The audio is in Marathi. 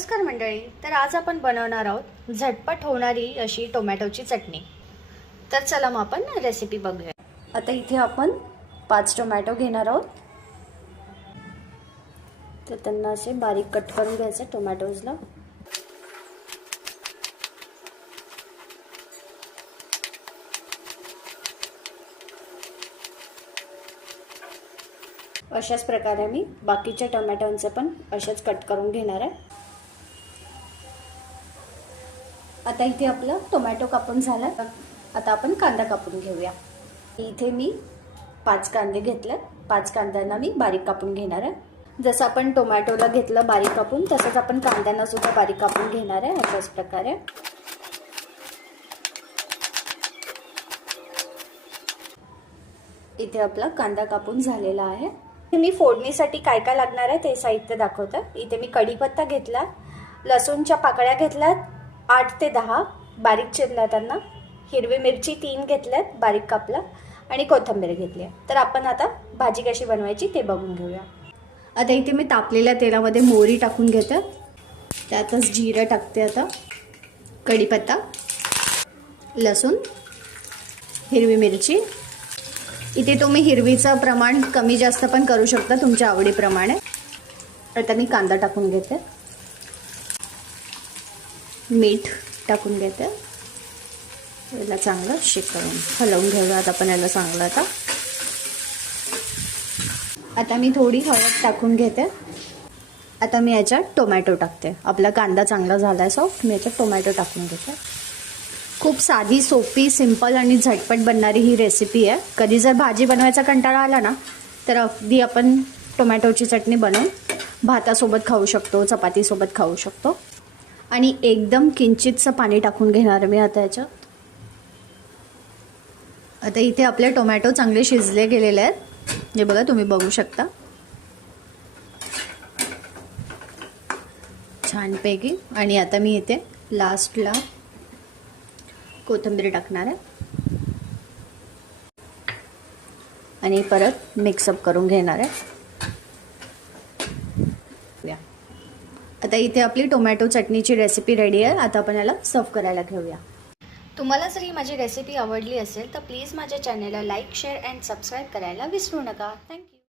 नमस्कार मंडळी. तर आज आपण बनवणार आहोत झटपट होणारी अशी टोमॅटोची चटणी. तर चला मग आपण रेसिपी बघूया. आता इथे आपण 5 टोमॅटो घेणार आहोत. तर त्यांना असे बारीक कट करून घ्यायचे टोमॅटोजला. अशाच प्रकारे मी बाकीच्या टोमॅटोंचे पण असेच कट करून घेणार आहे. आता इथे आपला टोमॅटो कापून झाला. आता आपण कांदा कापून घेऊया. इथे मी 5 कांदे घेतले. 5 कांद्यांना मी बारीक कापून घेणार आहे. जसं आपण टोमॅटोला घेतलं बारीक कापून, तसंच आपण कांद्यांना सुद्धा बारीक कापून घेणार आहे अशाच प्रकारे. इथे आपला कांदा कापून झालेला आहे. मी फोडणीसाठी काय काय लागणार आहे ते साहित्य दाखवते. इथे मी कढीपत्ता घेतला, लसूणच्या पाकळ्या घेतल्यात 8 ते 10 बारीक चिरल्या, त्यांना हिरवी मिरची 3 घेतल्यात बारीक कापला आणि कोथिंबीर घेतली आहे. तर आपण आता भाजी कशी बनवायची ते बघून घेऊया. आता इथे मी तापलेल्या तेलामध्ये मोहरी टाकून घेते. त्यातच जिरं टाकते. आता कढीपत्ता, लसूण, हिरवी मिरची. इथे तुम्ही हिरवीचं प्रमाण कमी जास्त पण करू शकता तुमच्या आवडीप्रमाणे. आता मी कांदा टाकून घेते, मीठ टाकून घेते. याला चांगलं शेकवून हलवून घेऊयात आपण याला चांगलं. आता मी थोडी हळद टाकून घेते. आता मी याच्यात टोमॅटो टाकते. आपला कांदा चांगला झाला आहे सॉफ्ट, मी याच्यात टोमॅटो टाकून घेते. खूप साधी, सोपी, सिंपल आणि झटपट बनणारी ही रेसिपी आहे. कधी जर भाजी बनवायचा कंटाळा आला ना, तर अगदी आपण टोमॅटोची चटणी बनवून भातासोबत खाऊ शकतो, चपातीसोबत खाऊ शकतो. आणि एकदम किंचितचं पाणी टाकून घेणार मी आता याच्यात. आता इथे आपले टोमॅटो चांगले शिजले गेलेले आहेत, हे बघा तुम्ही बघू शकता छानपैकी. आणि आता मी इथे लास्टला कोथिंबीर टाकणार आहे आणि परत मिक्सअप करून घेणार आहे. आता इथे आपली टोमॅटो चटणीची रेसिपी रेडी आहे. आता आपण याला सर्व करायला घेऊया. तुम्हाला जर ही माझी रेसिपी आवडली असेल तर प्लीज माझ्या चॅनलला लाईक, शेअर अँड सबस्क्राईब करायला विसरू नका. थँक्यू.